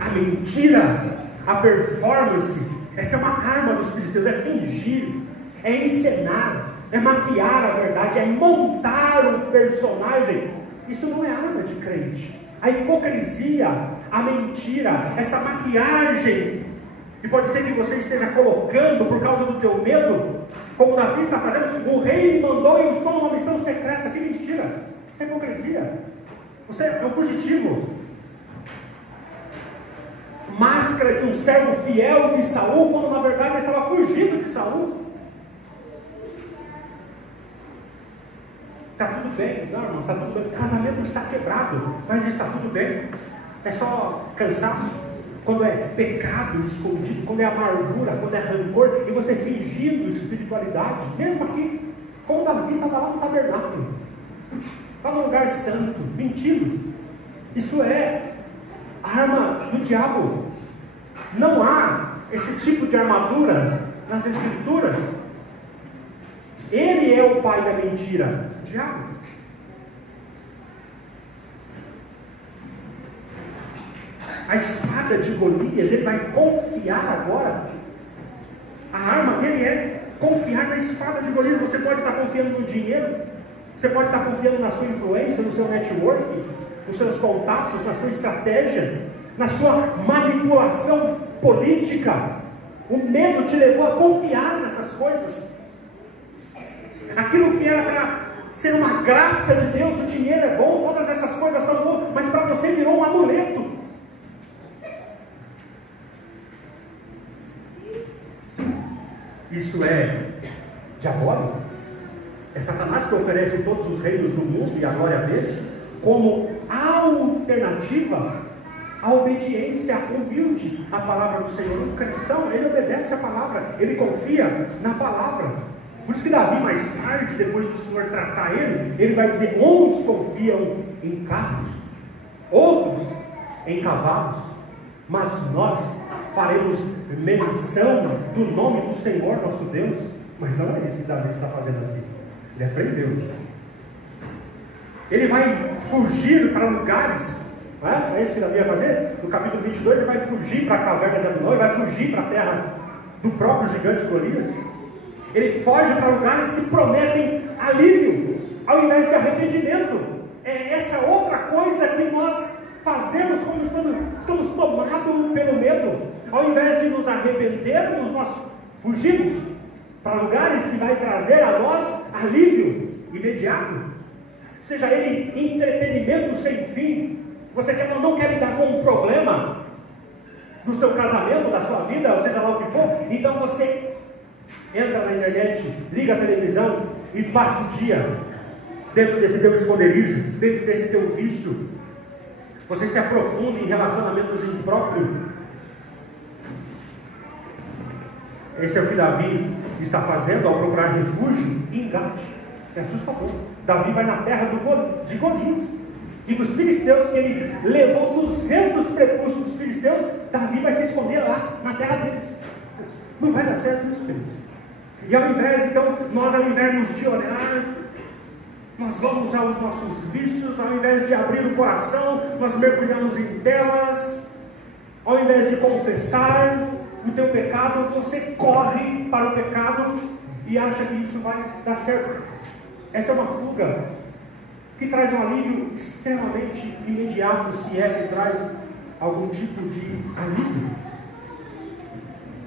a mentira, a performance. Essa é uma arma dos filisteus, é fingir, é encenar, é maquiar a verdade, é montar um personagem. Isso não é arma de crente. A hipocrisia, a mentira, essa maquiagem, e pode ser que você esteja colocando por causa do teu medo, como Davi está fazendo: o rei me mandou e eu estou numa missão secreta. Que mentira! Isso é hipocrisia. Você é um fugitivo. Máscara de um servo fiel de Saul, quando na verdade ele estava fugindo de Saul. Está tudo bem, não, irmão, está tudo bem. O casamento está quebrado, mas está tudo bem. É só cansaço. Quando é pecado escondido, quando é amargura, quando é rancor, e você fingindo espiritualidade, mesmo aqui, como Davi estava lá no tabernáculo, estava no lugar santo, mentindo. Isso é arma do diabo. Não há esse tipo de armadura nas Escrituras. Ele é o pai da mentira, o diabo. A espada de Golias, ele vai confiar agora. A arma dele é confiar na espada de Golias. Você pode estar confiando no dinheiro, você pode estar confiando na sua influência, no seu network, nos seus contatos, na sua estratégia, na sua manipulação política. O medo te levou a confiar nessas coisas. Aquilo que era para ser uma graça de Deus, o dinheiro é bom, todas essas coisas são boas, mas para você virou um amuleto. Isso é diabólico. É Satanás que oferece todos os reinos do mundo e a glória deles como alternativa à obediência humilde à palavra do Senhor. O cristão, ele obedece a palavra, ele confia na palavra. Por isso que Davi, mais tarde, depois do Senhor tratar ele vai dizer: uns confiam em carros, outros em cavalos, mas nós faremos menção do nome do Senhor nosso Deus. Mas não é isso que Davi está fazendo aqui. Ele aprendeu isso. Ele vai fugir para lugares, não é? É isso que Davi vai fazer? No capítulo 22 ele vai fugir para a caverna de Adulão, ele vai fugir para a terra do próprio gigante Golias. Ele foge para lugares que prometem alívio, ao invés de arrependimento. É essa outra coisa que nós fazemos como estamos tomados pelo medo. Ao invés de nos arrependermos, nós fugimos para lugares que vai trazer a nós alívio imediato, seja ele entretenimento sem fim. Você não quer lidar com um problema no seu casamento, da sua vida, ou seja lá o que for, então você entra na internet, liga a televisão e passa o dia dentro desse teu esconderijo, dentro desse teu vício. Você se aprofunda em relacionamentos impróprios. Esse é o que Davi está fazendo ao procurar refúgio em Gate. É assustador. Davi vai na terra de Golias e dos filisteus, que ele levou 200 prepúcios dos filisteus. Davi vai se esconder lá na terra deles. Não vai dar certo isso, queridos. E ao invés de orar, nós vamos aos nossos vícios. Ao invés de abrir o coração, nós mergulhamos em telas. Ao invés de confessar o teu pecado, você corre para o pecado e acha que isso vai dar certo. Essa é uma fuga que traz um alívio extremamente imediato, se é que traz algum tipo de alívio.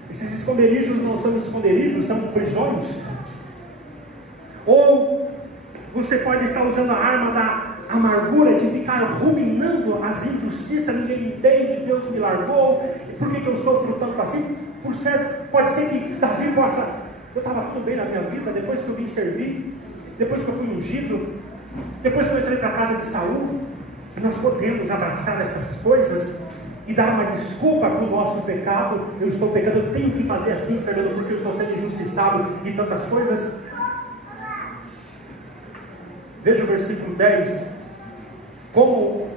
Esses esconderijos não são esconderijos, são prisões. Ou você pode estar usando a arma da amargura, de ficar ruminando as injustiças. Ninguém me entende, Deus me largou, por que eu sofro tanto assim? Por certo, pode ser que Davi possa, eu estava tudo bem na minha vida, depois que eu vim servir, depois que eu fui ungido, depois que eu entrei para a casa de Saul. Nós podemos abraçar essas coisas e dar uma desculpa para o nosso pecado. Eu estou pecando, eu tenho que fazer assim, Fernando, porque eu estou sendo injustiçado e tantas coisas. Veja o versículo 10, como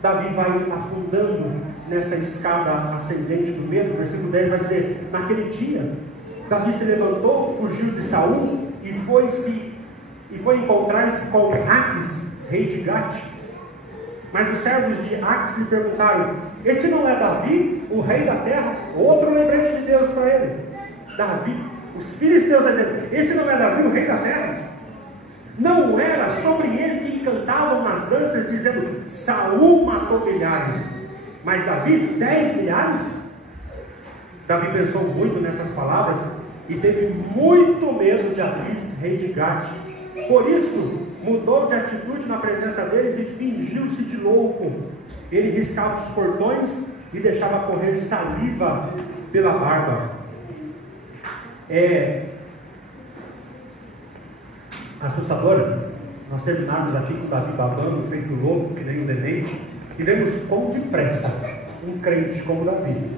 Davi vai afundando nessa escada ascendente do medo. O versículo 10 vai dizer: naquele dia, Davi se levantou, fugiu de Saul e foi encontrar-se com Aques, rei de Gate. Mas os servos de Aques lhe perguntaram: este não é Davi, o rei da terra? Outro lembrete de Deus para ele. Davi, os filisteus dizendo: este não é Davi, o rei da terra? Não era sobre ele que cantavam nas danças, dizendo: Saul matou milhares, mas Davi 10 milhares? Davi pensou muito nessas palavras e teve muito medo de Aques, rei de Gate. Por isso mudou de atitude na presença deles e fingiu-se de louco. Ele riscava os portões e deixava correr saliva pela barba. É assustadora nós terminarmos aqui com Davi babando, feito louco, que nem um demente, e vemos quão depressa um crente como Davi,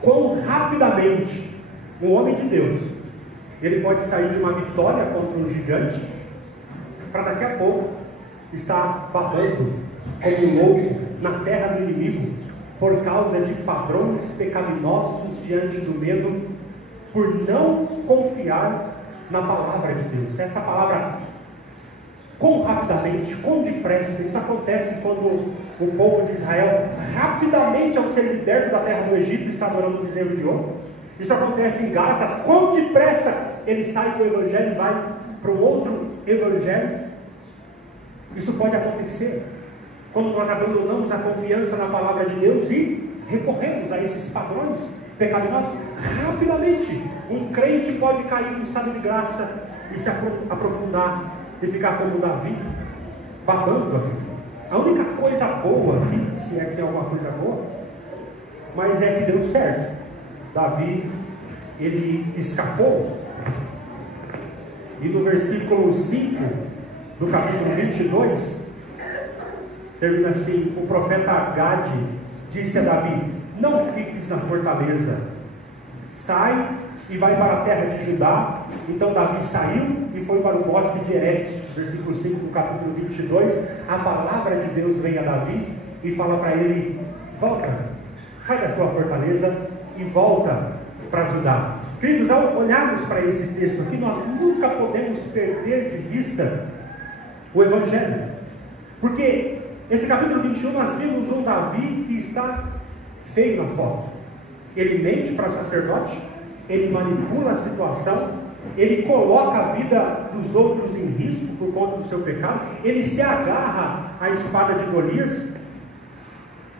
quão rapidamente um homem de Deus, ele pode sair de uma vitória contra um gigante, para daqui a pouco estar babando como louco na terra do inimigo, por causa de padrões pecaminosos diante do medo, por não confiar na palavra de Deus. Essa palavra, quão rapidamente, quão depressa, isso acontece quando o povo de Israel, rapidamente ao ser liberto da terra do Egito, está adorando o bezerro de ouro. Isso acontece em Gálatas, quão depressa ele sai do evangelho e vai para um outro evangelho. Isso pode acontecer quando nós abandonamos a confiança na palavra de Deus e recorremos a esses padrões pecaminosos. Rapidamente um crente pode cair no estado de graça e se aprofundar e ficar como Davi, babando aqui. A única coisa boa aqui, se é que tem alguma coisa boa, mas é que deu certo. Davi, ele escapou. E no versículo 5 do capítulo 22 termina assim: o profeta Gade disse a Davi: não fiques na fortaleza, sai e vai para a terra de Judá. Então Davi saiu e foi para o bosque de Eret. Versículo 5 do capítulo 22, a palavra de Deus vem a Davi e fala para ele: volta, sai da sua fortaleza e volta para Judá. Queridos, ao olharmos para esse texto aqui, nós nunca podemos perder de vista o Evangelho, porque esse capítulo 21 nós vimos um Davi que está feio na foto. Ele mente para o sacerdote, ele manipula a situação, ele coloca a vida dos outros em risco por conta do seu pecado, ele se agarra à espada de Golias,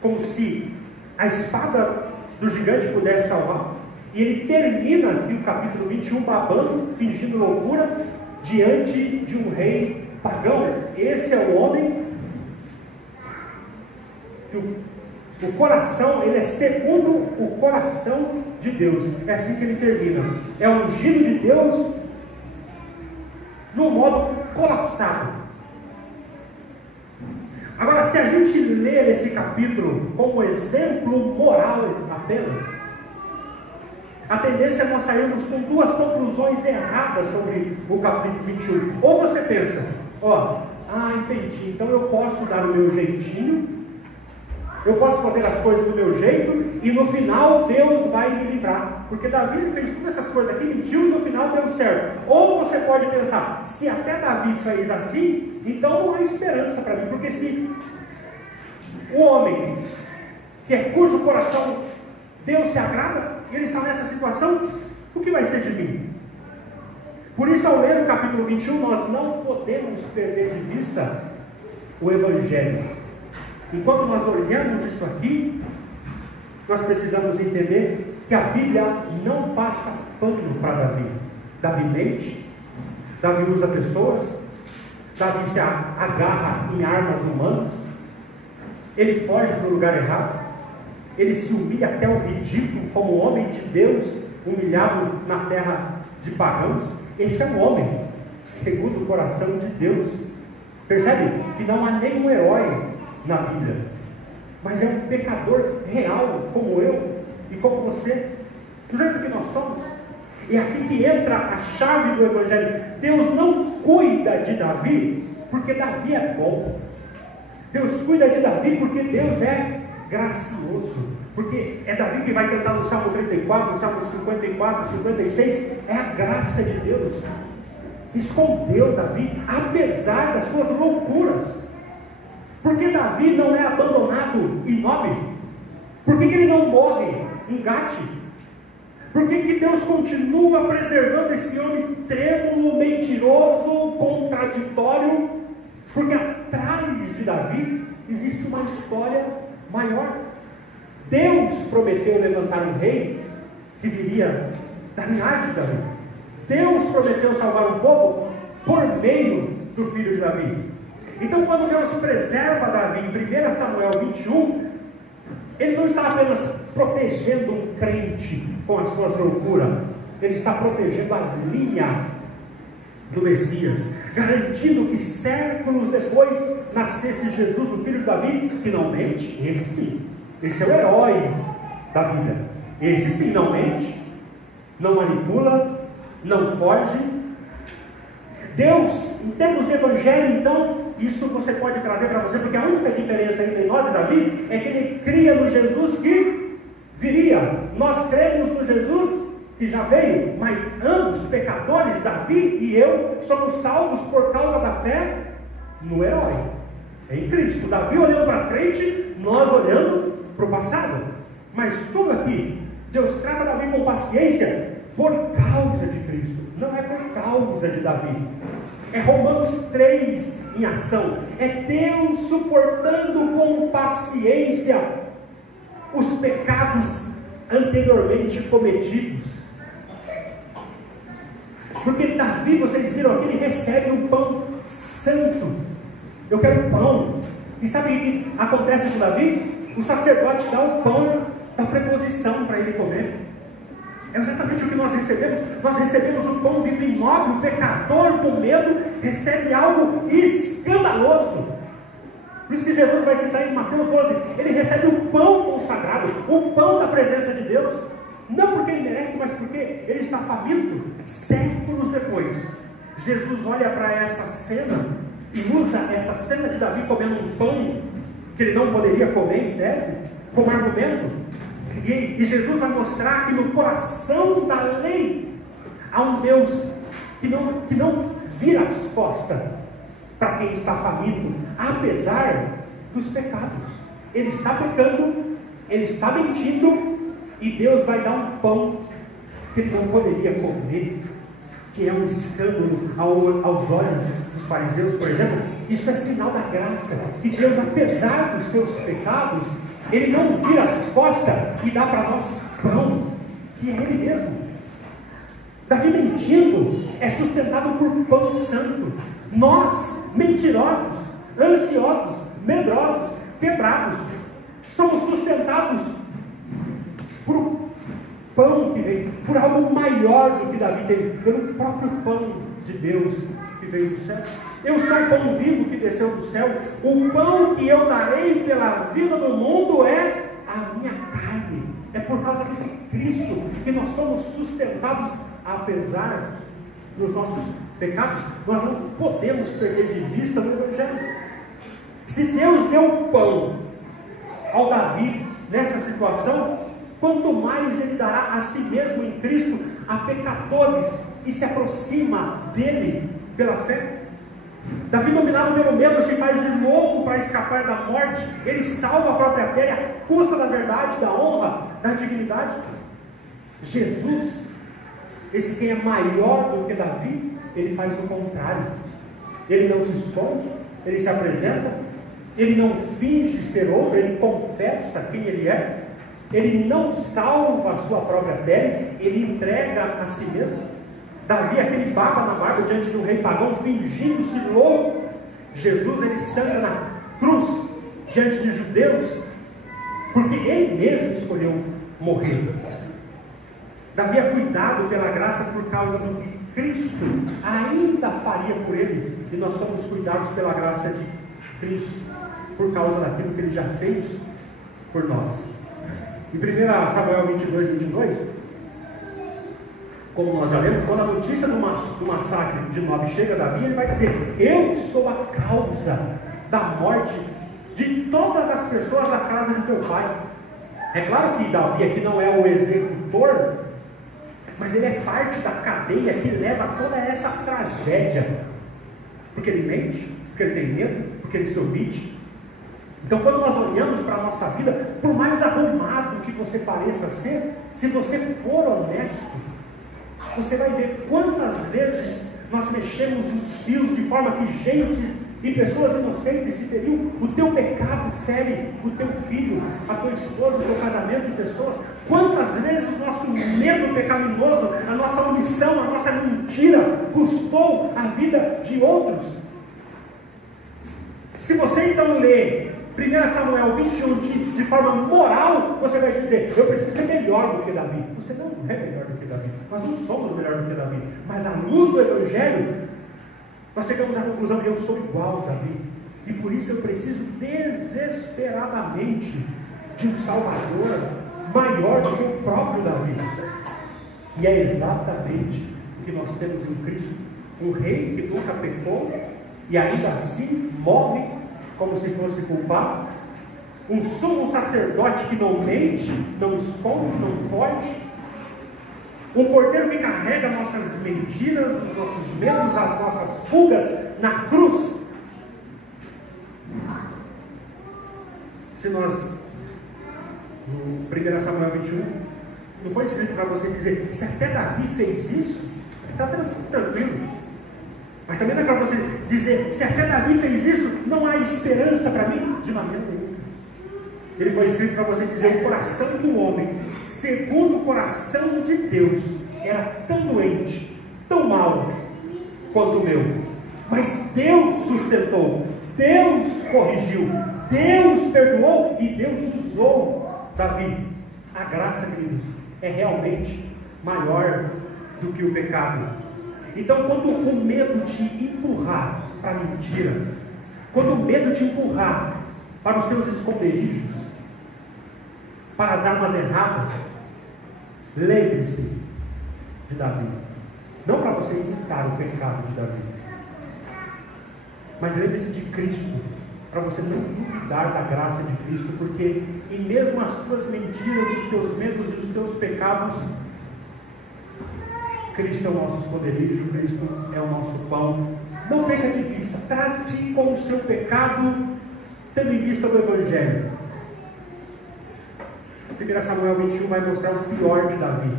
como se a espada do gigante pudesse salvar, e ele termina aqui o capítulo 21 babando, fingindo loucura, diante de um rei pagão. Esse é o homem que o coração, ele é segundo o coração de Deus. É assim que ele termina. É o ungido de Deus no modo colapsado. Agora, se a gente ler esse capítulo como exemplo moral apenas, a tendência é nós sairmos com duas conclusões erradas sobre o capítulo 21. Ou você pensa, entendi, então eu posso dar o meu jeitinho, eu posso fazer as coisas do meu jeito, e no final Deus vai me livrar, porque Davi fez todas essas coisas aqui, mentiu, e no final deu certo. Ou você pode pensar, se até Davi fez assim, então não há esperança para mim, porque se o homem, cujo coração Deus se agrada, ele está nessa situação, o que vai ser de mim? Por isso, ao ler o capítulo 21, nós não podemos perder de vista o Evangelho. Enquanto nós olhamos isso aqui, nós precisamos entender que a Bíblia não passa pano para Davi. Davi mente, Davi usa pessoas, Davi se agarra em armas humanas, ele foge para o lugar errado, ele se humilha até o ridículo como homem de Deus, humilhado na terra de pagãos. Esse é um homem segundo o coração de Deus. Percebe que não há nenhum herói na Bíblia, mas é um pecador real, como eu e como você, do jeito que nós somos. É aqui que entra a chave do Evangelho. Deus não cuida de Davi porque Davi é bom. Deus cuida de Davi porque Deus é gracioso, porque é Davi que vai cantar no Salmo 34, no Salmo 54, 56, é a graça de Deus. Escondeu Davi, apesar das suas loucuras. Porque Davi não é abandonado inobre? Por que ele não morre em Gate? Por que Deus continua preservando esse homem trêmulo, mentiroso, contraditório? Porque atrás de Davi existe uma história maior. Deus prometeu levantar um rei que viria da linhagem de Davi. Deus prometeu salvar um povo por meio do filho de Davi. Então, quando Deus preserva Davi em 1 Samuel 21, Ele não está apenas protegendo um crente com as suas loucuras, Ele está protegendo a linha do Messias, garantindo que séculos depois nascesse Jesus, o filho de Davi, que não mente. Esse sim, esse é o herói da Bíblia. Esse sim não mente, não manipula, não foge. Deus, em termos de Evangelho, então, isso você pode trazer para você, porque a única diferença entre nós e Davi é que ele cria no Jesus que viria. Nós cremos no Jesus que já veio, mas ambos, pecadores, Davi e eu, somos salvos por causa da fé no herói, em Cristo. Davi olhando para frente, nós olhando para o passado. Mas tudo aqui, Deus trata Davi com paciência por causa de Cristo, não é por causa de Davi. É Romanos 3 em ação. É Deus suportando com paciência os pecados anteriormente cometidos. Porque Davi, vocês viram aqui, ele recebe um pão santo. Eu quero pão. E sabe o que acontece com Davi? O sacerdote dá o pão da preposição para ele comer. É exatamente o que nós recebemos. Nós recebemos o pão vivo e nobre. O pecador com medo recebe algo escandaloso. Por isso que Jesus vai citar em Mateus 12, ele recebe o pão consagrado, o pão da presença de Deus, não porque ele merece, mas porque ele está faminto. Séculos depois, Jesus olha para essa cena e usa essa cena de Davi comendo um pão que ele não poderia comer em tese, como argumento. E Jesus vai mostrar que no coração da lei há um Deus que não vira as costas para quem está faminto, apesar dos pecados. Ele está pecando, ele está mentindo, e Deus vai dar um pão que ele não poderia comer. que é um escândalo aos olhos dos fariseus, por exemplo, isso é sinal da graça, que Deus, apesar dos seus pecados, Ele não vira as costas e dá para nós pão, que é Ele mesmo. Davi mentindo é sustentado por pão santo. Nós, mentirosos, ansiosos, medrosos, quebrados, somos sustentados por pão que vem, por algo maior do que Davi teve, pelo próprio pão de Deus que veio do céu. Eu sou o pão vivo que desceu do céu. O pão que eu darei pela vida do mundo é a minha carne. É por causa desse Cristo que nós somos sustentados, apesar dos nossos pecados. Nós não podemos perder de vista o Evangelho. Se Deus deu o pão ao Davi nessa situação, quanto mais Ele dará a si mesmo em Cristo a pecadores que se aproximam dele pela fé. Davi, dominado pelo medo, se faz de louco para escapar da morte. Ele salva a própria pele à custa da verdade, da honra, da dignidade. Jesus, esse quem é maior do que Davi, ele faz o contrário. Ele não se esconde, ele se apresenta, ele não finge ser outro, ele confessa quem ele é. Ele não salva a sua própria pele, ele entrega a si mesmo. Davi, aquele baba na barba diante de um rei pagão, fingindo-se louco. Jesus, ele sangra na cruz diante de judeus, porque ele mesmo escolheu morrer. Davi é cuidado pela graça por causa do que Cristo ainda faria por ele, e nós somos cuidados pela graça de Cristo por causa daquilo que ele já fez por nós. Em 1 Samuel 22, como nós já lemos, quando a notícia do massacre de Nob chega a Davi, ele vai dizer: eu sou a causa da morte de todas as pessoas da casa de teu pai. É claro que Davi aqui não é o executor, mas ele é parte da cadeia que leva a toda essa tragédia, porque ele mente, porque ele tem medo, porque ele se omite. Então, quando nós olhamos para a nossa vida, por mais arrumado que você pareça ser, se você for honesto, você vai ver quantas vezes nós mexemos os fios de forma que gente e pessoas inocentes se feriam. O teu pecado fere o teu filho, a tua esposa, o teu casamento de pessoas. Quantas vezes o nosso medo pecaminoso, a nossa omissão, a nossa mentira custou a vida de outros. Se você então lê 1 Samuel 21 de forma moral, você vai dizer: eu preciso ser melhor do que Davi. Você não é melhor do que Davi, nós não somos melhor do que Davi, mas à luz do Evangelho nós chegamos à conclusão que eu sou igual a Davi, e por isso eu preciso desesperadamente de um Salvador maior do que o próprio Davi. E é exatamente o que nós temos em Cristo: um rei que nunca pecou e ainda assim morre como se fosse culpado, um sumo sacerdote que não mente, não esconde, não foge, um cordeiro que carrega nossas mentiras, os nossos medos, as nossas fugas na cruz. Se nós, no 1 Samuel 21, não foi escrito para você dizer: se até Davi fez isso, está tranquilo. Mas também não é para você dizer: se até Davi fez isso, não há esperança para mim. De maneira nenhuma. Ele foi escrito para você dizer: o coração do homem, segundo o coração de Deus, era tão doente, tão mau quanto o meu. Mas Deus sustentou, Deus corrigiu, Deus perdoou e Deus usou Davi. A graça, queridos, é realmente maior do que o pecado. Então, quando o medo te empurrar para a mentira, quando o medo te empurrar para os teus esconderijos, para as armas erradas, lembre-se de Davi. Não para você imitar o pecado de Davi, mas lembre-se de Cristo, para você não duvidar da graça de Cristo, porque e mesmo as tuas mentiras, os teus medos e os teus pecados, Cristo é o nosso esconderijo, Cristo é o nosso pão. Não perca de vista, trate com o seu pecado, tendo em vista o Evangelho. 1 Samuel 21 vai mostrar o pior de Davi,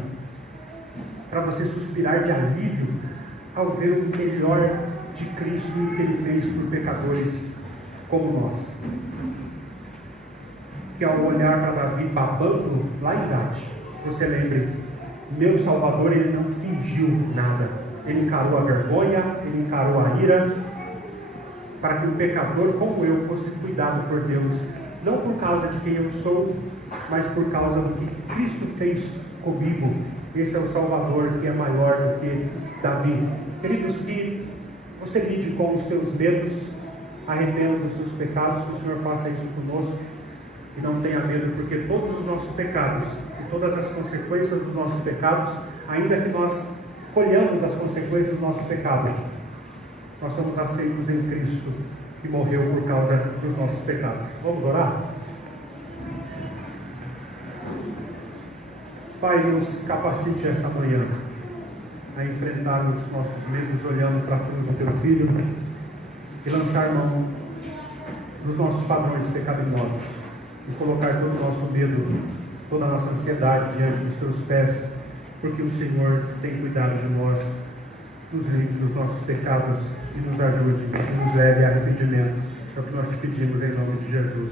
para você suspirar de alívio ao ver o melhor de Cristo e o que Ele fez por pecadores como nós. Que ao olhar para Davi babando lá em Gade, você lembre, meu Salvador, Ele não fingiu nada. Ele encarou a vergonha, Ele encarou a ira, para que um pecador como eu fosse cuidado por Deus, não por causa de quem eu sou, mas por causa do que Cristo fez comigo. Esse é o Salvador que é maior do que Davi. Queridos, que você lide com os seus medos, arrependa dos seus pecados, que o Senhor faça isso conosco, e não tenha medo, porque todos os nossos pecados e todas as consequências dos nossos pecados, ainda que nós colhamos as consequências do nosso pecado, nós somos aceitos em Cristo, que morreu por causa dos nossos pecados. Vamos orar? Pai, nos capacite essa manhã a enfrentar os nossos medos, olhando para a cruz do Teu Filho, e lançar mão dos nossos padrões pecaminosos, e colocar todo o nosso medo, toda a nossa ansiedade diante dos Teus pés, porque o Senhor tem cuidado de nós, nos livre dos nossos pecados e nos ajude, e nos leve a arrependimento. É o que nós te pedimos em nome de Jesus.